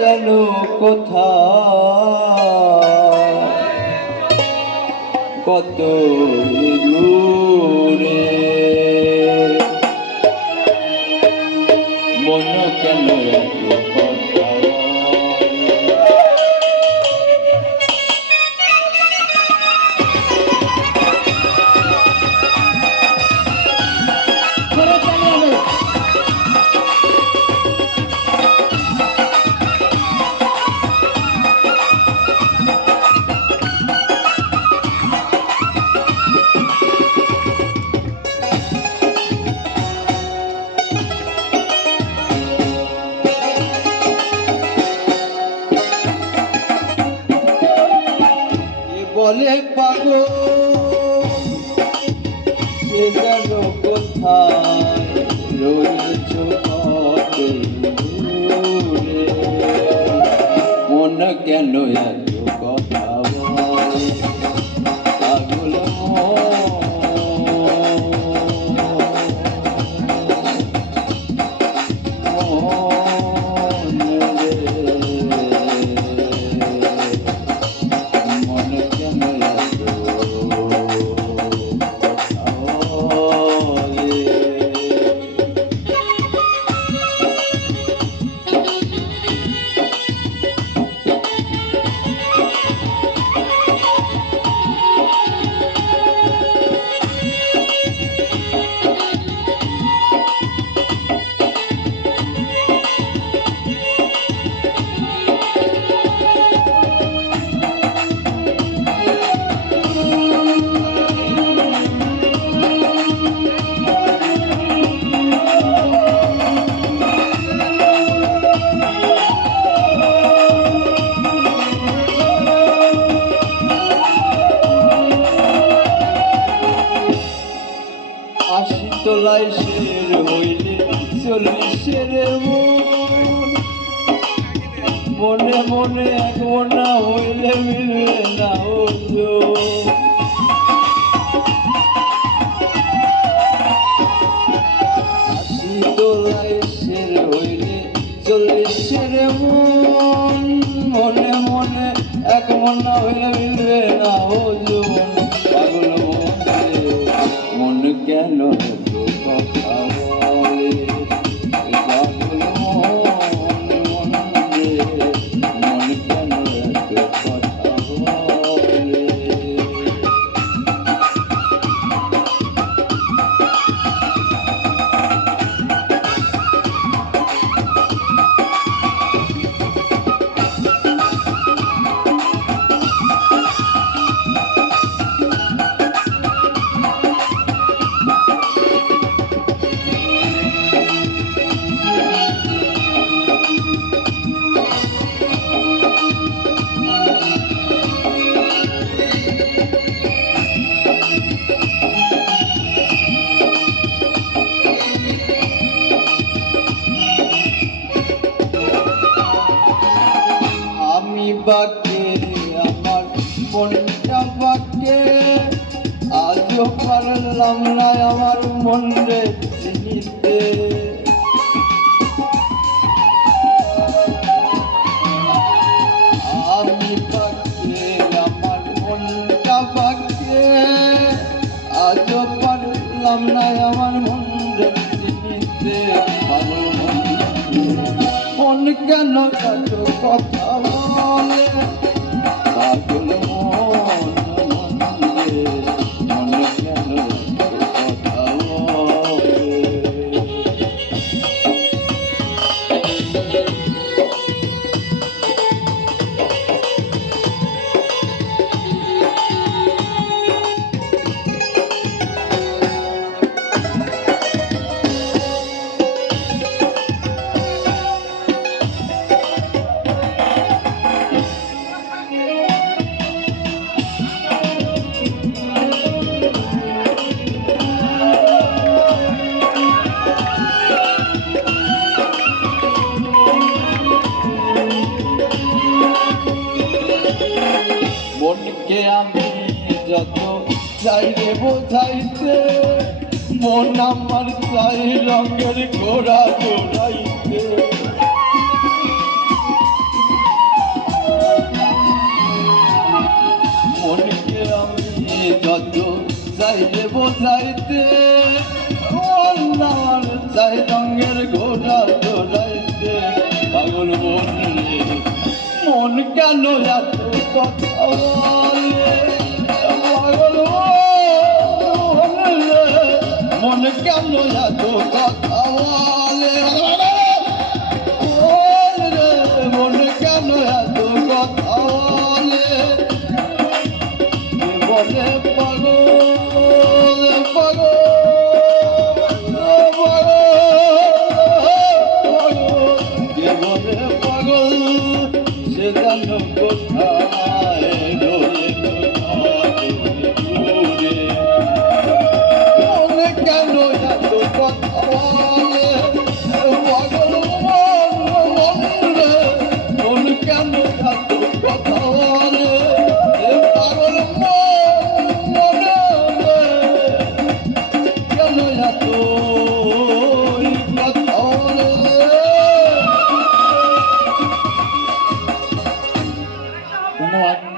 গেল কোথায় কত দূরে মন কেন এত কথা বলে পাগল সে যেন কোথায় রয়েছ কত দূরে মন কেন এত কথা বলে পাগল তোলাই শের হইলে 40-এর মনে মনে এক মনা হইলে মিলবে না আশি তোলাই শের হইলে 40-এর মনে মনে এক মনা হইলে মিলবে না পাগল মন কেন কথা বলে পাগল মন কেন কথা বলে বাকে আমার মনটা বাকে আজও পারলাম না আমার মনরে চিনিতে আমি বাকে আমার মনটা বাকে আজও পারলাম না আমার মনরে চিনিতে মন কেন কত কথা বলে পাগল মন কেন কথা বলে মনকে আমি যত চাইলে বোঝাইতে মন আমার চাই রঙের ঘোড়া ঘোড়াইতে কেন এত কথা বলে পাগল বলে মন কেন এত কথা বলে রে মন কেন এত কথা বলে বলে পাগল পাগল বলে পাগল সে জানো কোথায় ডোলে দূরে মনে কেন এত কথা বলে পাগল মনে মন কেন এত কথা বলে পাগল মনে কেন এত কথা বলে ধন্যবাদ।